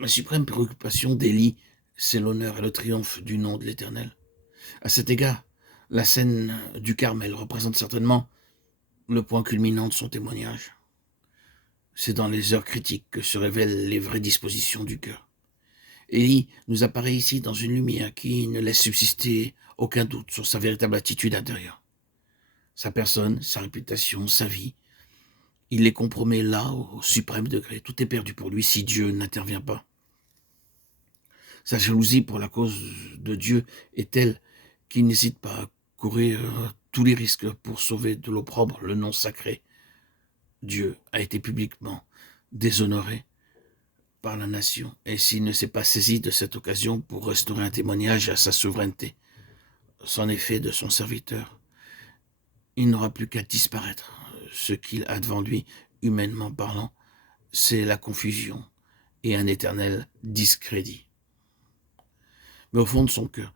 La suprême préoccupation d'Élie, c'est l'honneur et le triomphe du nom de l'Éternel. À cet égard, la scène du Carmel représente certainement le point culminant de son témoignage. C'est dans les heures critiques que se révèlent les vraies dispositions du cœur. Élie nous apparaît ici dans une lumière qui ne laisse subsister aucun doute sur sa véritable attitude intérieure. Sa personne, sa réputation, sa vie, il les compromet là au suprême degré. Tout est perdu pour lui si Dieu n'intervient pas. Sa jalousie pour la cause de Dieu est telle qu'il n'hésite pas à courir tous les risques pour sauver de l'opprobre le nom sacré. Dieu a été publiquement déshonoré par la nation, et s'il ne s'est pas saisi de cette occasion pour restaurer un témoignage à sa souveraineté, c'en est fait de son serviteur. Il n'aura plus qu'à disparaître. Ce qu'il a devant lui, humainement parlant, c'est la confusion et un éternel discrédit. Mais au fond de son cœur,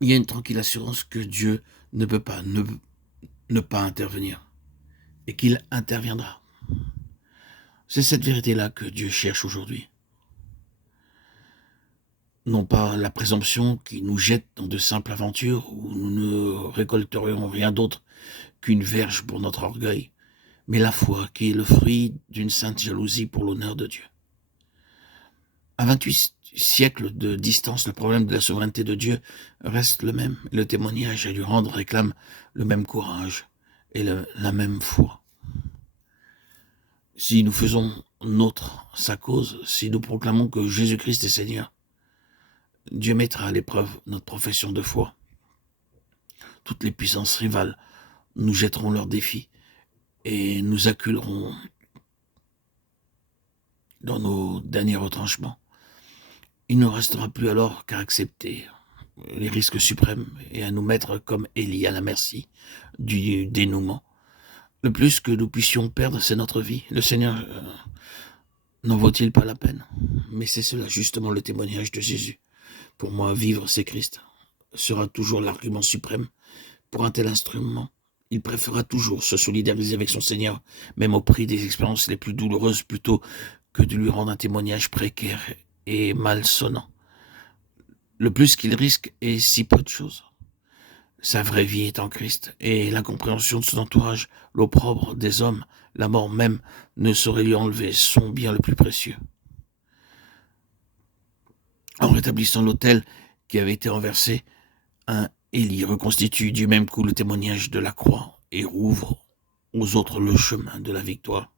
il y a une tranquille assurance que Dieu ne peut pas ne pas intervenir et qu'il interviendra. C'est cette vérité-là que Dieu cherche aujourd'hui. Non pas la présomption qui nous jette dans de simples aventures où nous ne récolterions rien d'autre qu'une verge pour notre orgueil, mais la foi qui est le fruit d'une sainte jalousie pour l'honneur de Dieu. À 28 siècles de distance, le problème de la souveraineté de Dieu reste le même. Le témoignage à lui rendre réclame le même courage et la même foi. Si nous faisons nôtre sa cause, si nous proclamons que Jésus-Christ est Seigneur, Dieu mettra à l'épreuve notre profession de foi. Toutes les puissances rivales nous jetteront leurs défis et nous acculeront dans nos derniers retranchements. Il ne restera plus alors qu'à accepter les risques suprêmes et à nous mettre comme Élie à la merci du dénouement. Le plus que nous puissions perdre, c'est notre vie. Le Seigneur n'en vaut-il pas la peine? Mais c'est cela justement le témoignage de Jésus. Pour moi, vivre, c'est Christ. Sera toujours l'argument suprême. Pour un tel instrument, il préférera toujours se solidariser avec son Seigneur, même au prix des expériences les plus douloureuses, plutôt que de lui rendre un témoignage précaire et malsonnant. Le plus qu'il risque est si peu de choses. Sa vraie vie est en Christ, et l'incompréhension de son entourage, l'opprobre des hommes, la mort même, ne saurait lui enlever son bien le plus précieux. En rétablissant l'autel qui avait été renversé, un Élie reconstitue du même coup le témoignage de la croix et rouvre aux autres le chemin de la victoire.